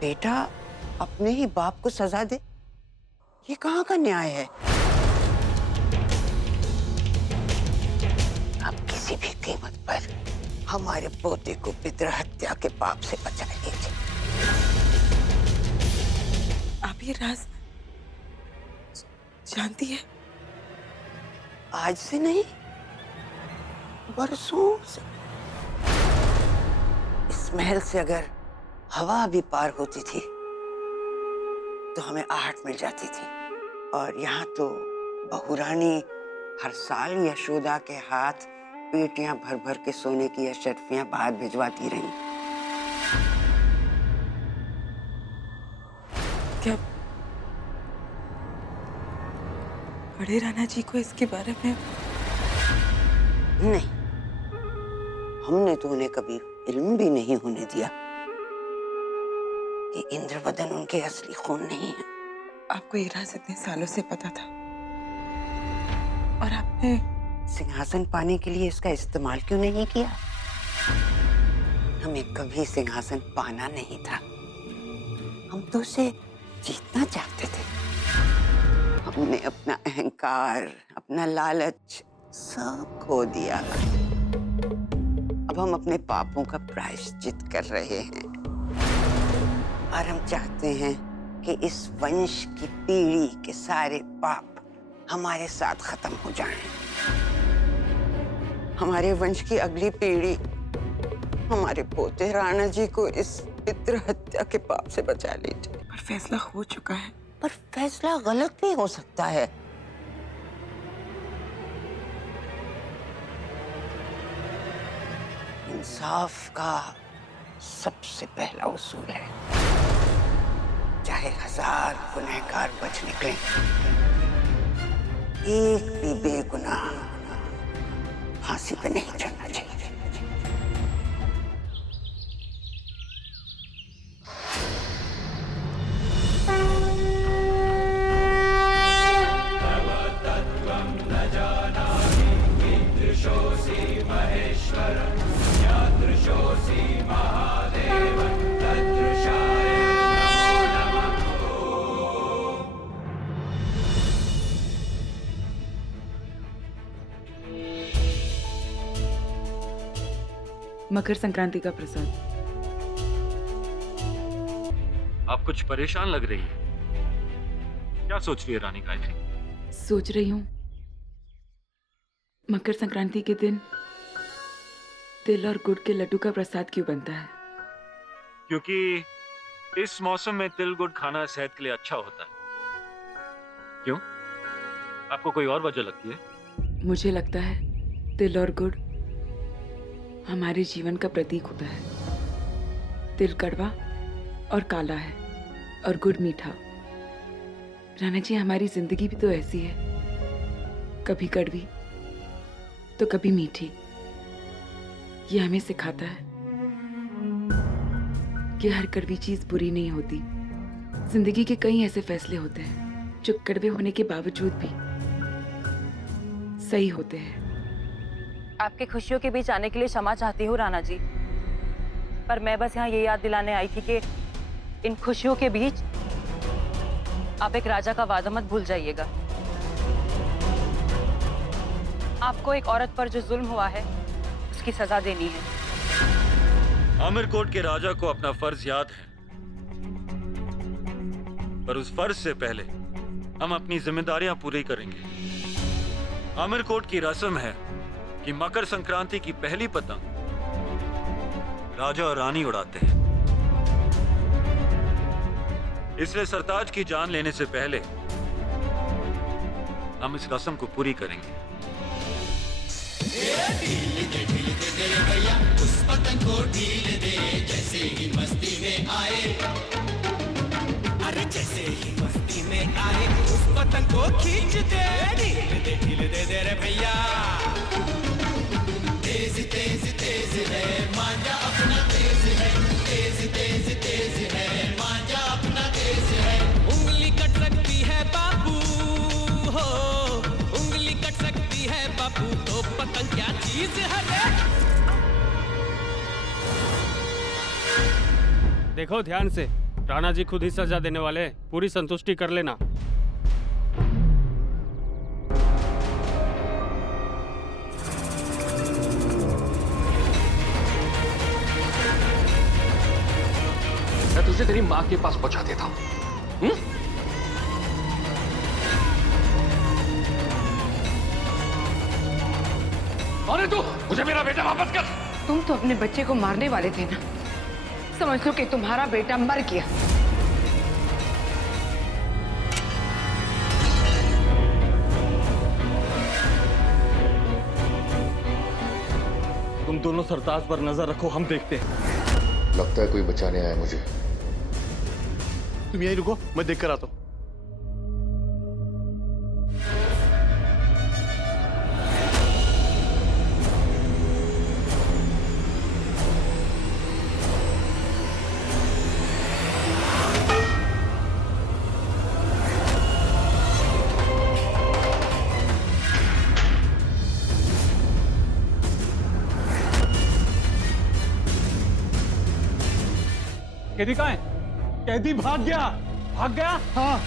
बेटा अपने ही बाप को सजा दे, ये कहाँ का न्याय है? आप किसी भी कीमत पर हमारे पोते को पितृ हत्या के पाप से बचा लीजिए। आप ये राज जानती है? आज से नहीं, बरसों से। इस महल से अगर हवा भी पार होती थी तो हमें आहट मिल जाती थी, और यहाँ तो बहू रानी हर साल यशोदा के हाथ पेटियां भर भर के सोने की अशर्फियां बाहर भिजवाती रही। क्या बड़े राणा जी को इसके बारे में? नहीं, हमने तो उन्हें कभी इल्म भी नहीं होने दिया कि इंद्रवदन उनके असली खून नहीं है। आपको ये राज इतने सालों से पता था और आपने सिंहासन पाने के लिए इसका इस्तेमाल क्यों नहीं किया? हमें कभी सिंहासन पाना नहीं था, हम तो उसे जीतना चाहते थे। हमने अपना अहंकार, अपना लालच सब खो दिया। अब हम अपने पापों का प्रायश्चित कर रहे हैं और हम चाहते हैं कि इस वंश की पीढ़ी के सारे पाप हमारे साथ खत्म हो जाएं। हमारे वंश की अगली पीढ़ी हमारे पोते राणा जी को इस पितृ हत्या के पाप से बचा लीजिए। पर फैसला हो चुका है। पर फैसला गलत भी हो सकता है। इंसाफ का सबसे पहला उसूल है, चाहे 1000 गुनहगार बच निकले, एक भी बेगुनाह फांसी पे नहीं चढ़ना चाहिए। मकर संक्रांति का प्रसाद। आप कुछ परेशान लग रही है, क्या सोच रही है रानी गायत्री? सोच रही हूँ मकर संक्रांति के दिन तिल और गुड़ के लड्डू का प्रसाद क्यों बनता है? क्योंकि इस मौसम में तिल गुड़ खाना सेहत के लिए अच्छा होता है। क्यों, आपको कोई और वजह लगती है? मुझे लगता है तिल और गुड़ हमारे जीवन का प्रतीक होता है। तिल कड़वा और काला है और गुड़ मीठा। राणा जी, हमारी जिंदगी भी तो ऐसी है, कभी कड़वी तो कभी मीठी। ये हमें सिखाता है कि हर कड़वी चीज बुरी नहीं होती। जिंदगी के कई ऐसे फैसले होते हैं जो कड़वे होने के बावजूद भी सही होते हैं। आपके खुशियों के बीच आने के लिए क्षमा चाहती हूँ राणा जी, पर मैं बस यहाँ ये याद दिलाने आई थी कि इन खुशियों के बीच आप एक राजा का वादा मत भूल जाइएगा। आपको एक औरत पर जो जुल्म हुआ है उसकी सजा देनी है। आमिरकोट के राजा को अपना फर्ज याद है, पर उस फर्ज से पहले हम अपनी जिम्मेदारियां पूरी करेंगे। आमिरकोट की रस्म है कि मकर संक्रांति की पहली पतंग राजा और रानी उड़ाते हैं। इसलिए सरताज की जान लेने से पहले हम इस रस्म को पूरी करेंगे। ढील दे भैया, उस पतंग को ढील दे, जैसे ही मस्ती में आए, अरे जैसे ही मस्ती में आए, उस पतंग को खींच दे। ढील दे रे भैया, तेज तेज तेज है मांझा अपना तेज है, तेज तेज तेज है मांझा अपना तेज है। उंगली कट सकती है बाबू हो, उंगली कट सकती है बाबू, तो पतंग क्या चीज है रे? देखो ध्यान से, राणा जी खुद ही सजा देने वाले हैं, पूरी संतुष्टि कर लेना। मैं तुझे तेरी माँ के पास पहुंचा देता हूं। कौन है तू? मुझे मेरा बेटा वापस कर। तुम तो अपने बच्चे को मारने वाले थे ना, समझ लो कि तुम्हारा बेटा मर गया। तुम दोनों सरताज पर नजर रखो, हम देखते हैं। लगता है कोई बचाने आया मुझे। तुम यहीं रुको, मैं देख कर आता हूं। कैदी कहाँ है? कैदी भाग गया। भाग गया? हाँ,